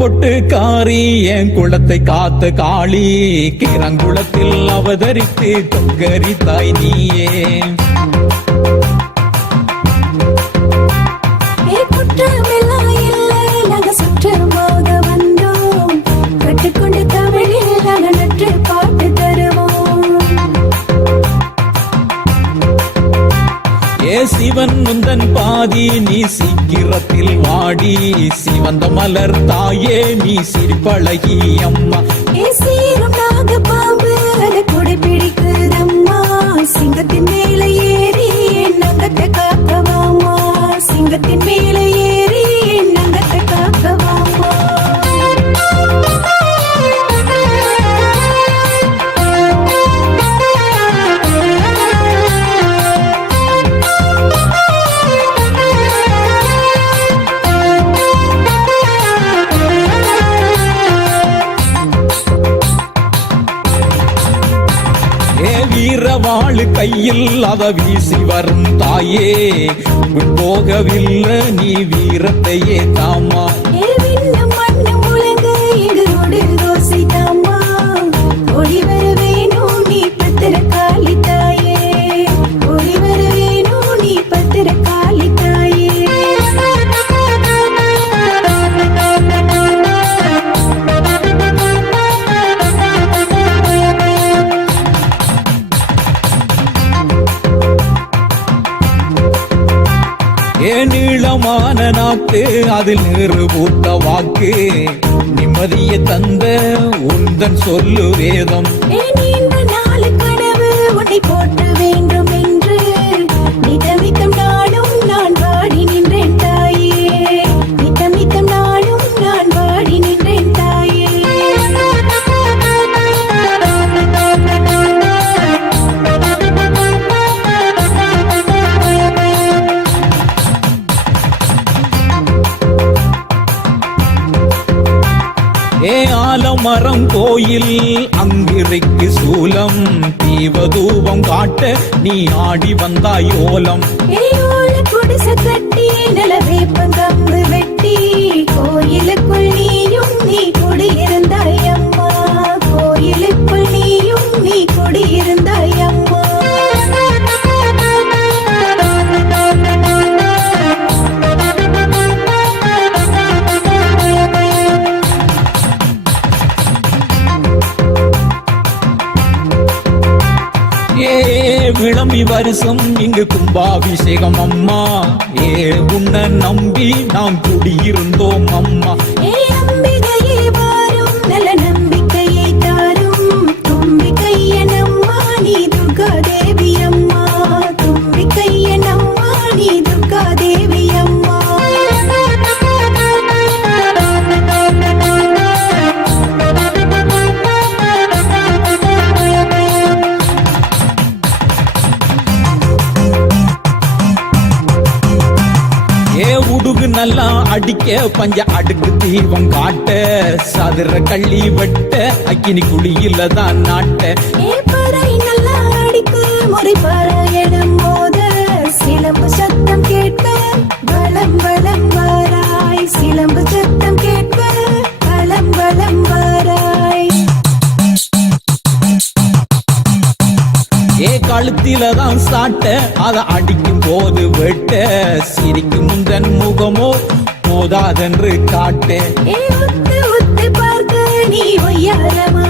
பொட்டு காரி என் குளத்தை காத்த காளி. கிரங்குளத்தில் அவதரித்து கொங்கரி தாய் நீயே. சிவன் முந்தன் பாதி நீ சீக்கிரத்தில் வாடி. சிவந்த மலர் தாயே நீ சிரிப்பழகி அம்மா. பாம்பு அதை கொடை பிடிக்குதம்மா. சிங்கத்தின் வீரவாளு கையில் அத வீசி வரும் தாயே போகவில்லை நீ வீரத்தையே தாமா. நிம்மதியான நாட்டு அதில் நீறு பூத்த வாக்கு. நிம்மதியை தந்த உந்தன் சொல்லு வேதம். ஏ போற்ற வேண்டும்? ஆலமரம் கோயில் அங்கிருக்கு சூலம். தீவதூபம் காட்ட நீ ஆடி வந்தாய் ஓலம். குடிசை கட்டி நிலவேப்பங்கம்பு வெட்டி. கிளம்பி வருஷம் இங்கு கும்பாபிஷேகம் அம்மா. ஏ உன்னை நம்பி நாம் குடியிருந்தோம் அம்மா. உடுகு நல்லா அடிக்க பஞ்ச அடுக்கு தீபம் காட்ட சதுர கள்ளி வெட்ட அக்கினி குழியில தான் நாட்ட. கழுத்தில தான் சாட்ட அதை அடிக்கும் போது வெட்ட. சிரிக்கும் முந்தன் முகமோ போதாதென்று காட்ட. நீ ஒய்யாலமா